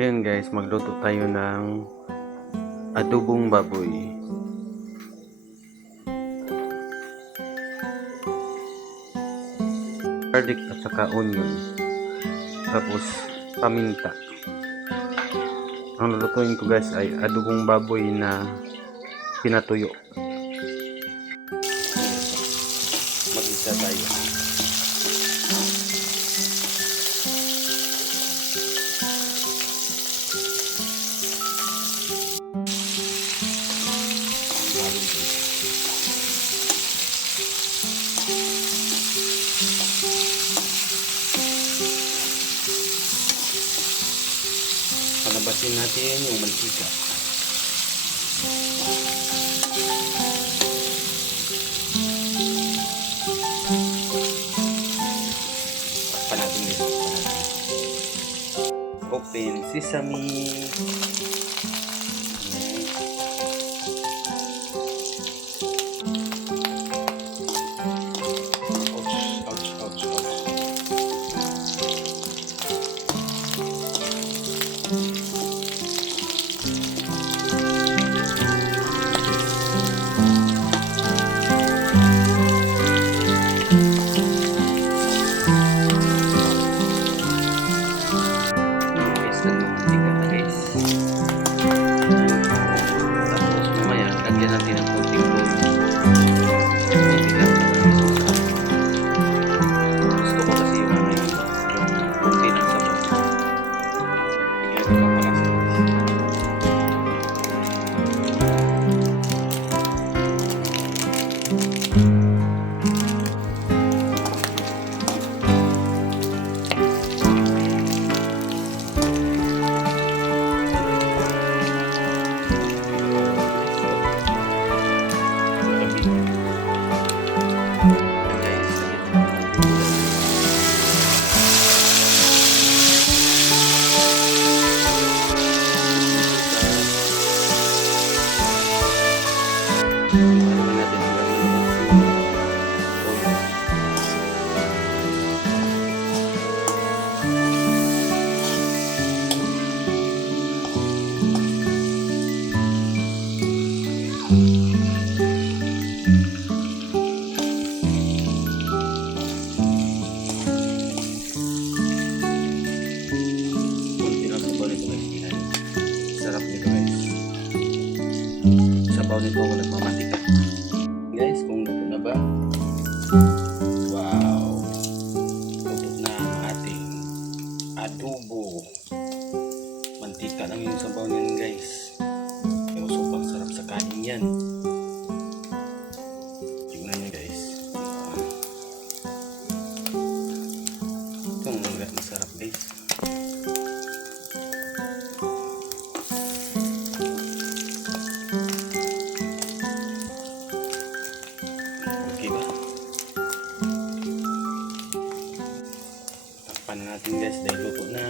Ngayon guys, magluto tayo ng adobong baboy. Garlic at saka onion. Tapos paminta. Ang lulutuin ko guys ay adobong baboy na pinatuyo. Mag-isa tayo. Palabasin natin yung mantika. Panatin dito. Open sesame. Lagyan natin ng konting oil. Konti lang. Gusto ko kasi yung konti ng sabaw. Tingnan ko papalasa. Sabaw nito ako nagmamatika. Guys, kung luto na ba? Wow! Luto na ang ating adobo. Mantika lang yung sabaw niyan guys. Pero sobrang sarap sa kanin yan. Tignan nyo guys. Ito ang masarap guys. Takpan natin guys dahil luto na.